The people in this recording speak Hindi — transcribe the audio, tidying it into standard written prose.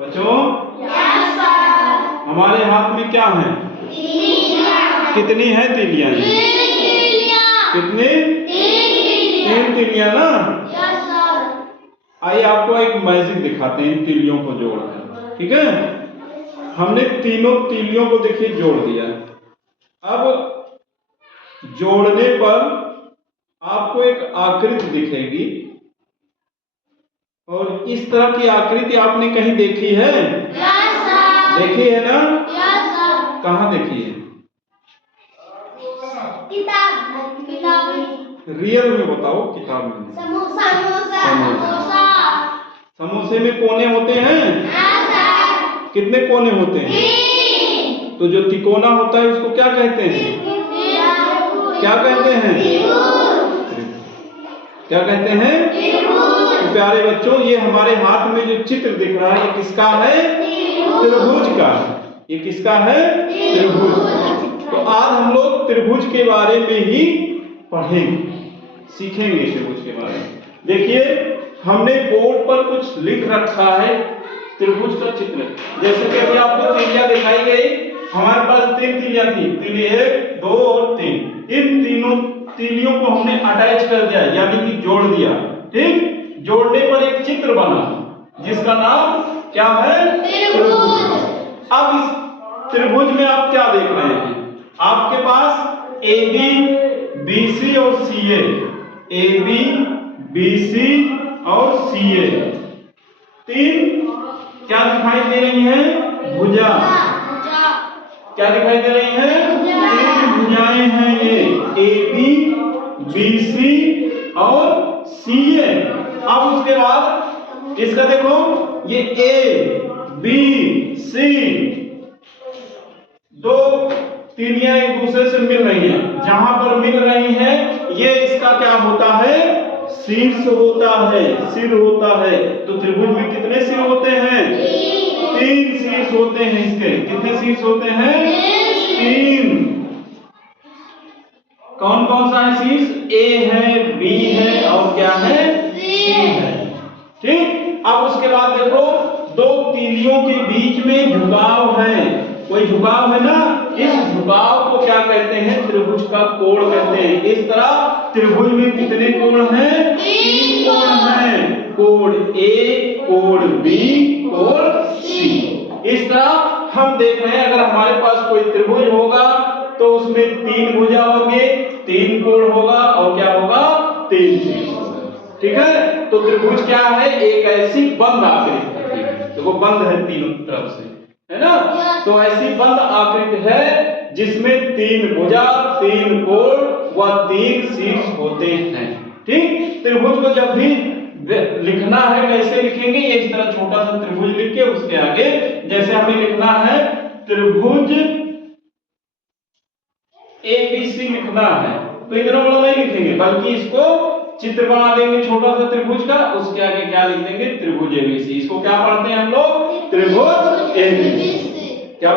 बच्चों हमारे हाथ में क्या है? कितनी है तीलियां? कितनी? 3 तीलियां ना। आइए आपको एक मैजिक दिखाते हैं इन तीलियों को जोड़कर। ठीक है, हमने तीनों तीलियों को देखिए जोड़ दिया। अब जोड़ने पर आपको एक आकृति दिखेगी और इस तरह की आकृति आपने कहीं देखी है? देखी है ना? कहाँ देखी है? रियल में बताओ, किताब में। समोसे में कोने होते हैं? कितने कोने होते हैं? तो जो तिकोना होता है उसको क्या कहते हैं? क्या कहते हैं? क्या कहते हैं? तो प्यारे बच्चों, ये हमारे हाथ में जो चित्र दिख रहा है ये किसका है? त्रिभुज का। ये किसका है? त्रिभुज। तो आज हम लोग त्रिभुज के बारे में ही पढ़ेंगे, सीखेंगे त्रिभुज के बारे में। देखिए हमने बोर्ड पर कुछ लिख रखा है त्रिभुज का चित्र। जैसे कि अभी आपको तीलियां दिखाई गई, हमारे पास 3 तीलियां थी, तीली 1, 2 और 3। इन तीनों तीलियों को हमने अटैच कर दिया, यानी कि जोड़ दिया। ठीक, जोड़ने पर एक चित्र बना जिसका नाम क्या है? त्रिभुज। अब इस त्रिभुज में आप क्या देख रहे हैं? आपके पास AB, BC और CA, AB, BC और CA 3 क्या दिखाई दे रही हैं? भुजा। क्या दिखाई दे रही हैं? 3 भुजाएं हैं ये, AB, BC और CA। अब उसके बाद इसका देखो, ये A, B, C 2 तीलियां एक दूसरे से मिल रही हैं। जहां पर मिल रही हैं ये इसका क्या होता है? शीर्ष होता है, सिर होता है। तो त्रिभुज में कितने सिर होते हैं? 3 शीर्ष होते हैं इसके। कितने शीर्ष होते हैं? 3। कौन कौन सा है शीर्ष? A है, B है और क्या है? C है। ठीक, अब उसके बाद देखो 2 तीलियों के बीच में झुकाव है। कोई झुकाव है ना? इस झुकाव को क्या कहते हैं? त्रिभुज का कोण कहते हैं। इस तरह त्रिभुज में कितने कोण हैं? 3 कोण हैं। कोण A, कोण B, कोण C। इस तरह हम देख रहे हैं, अगर हमारे पास कोई त्रिभुज होगा तो उसमें 3 भुजा होंगे, 3 कोण होगा और क्या होगा? 3 शीर्ष होगा। ठीक है, तो त्रिभुज क्या है? एक ऐसी बंद आकृति है। देखो बंद है तीनों तरफ से, है ना? तो ऐसी बंद आकृति है जिसमें 3 भुजा, 3 कोण व 3 शीर्ष होते हैं। ठीक, त्रिभुज को जब भी लिखना है कैसे लिखेंगे? ये इस तरह छोटा सा त्रिभुज लिख के उसके आगे जैसे हमें लिखना है त्रिभुज ABC लिखना है, तो इतना बड़ा नहीं लिखेंगे, बल्कि इसको चित्र बना देंगे छोटा सा त्रिभुज का। उसके आगे क्या लिख देंगे? त्रिभुज ABC। इसको क्या पढ़ते हैं हम लोग? त्रिभुज ABC। क्या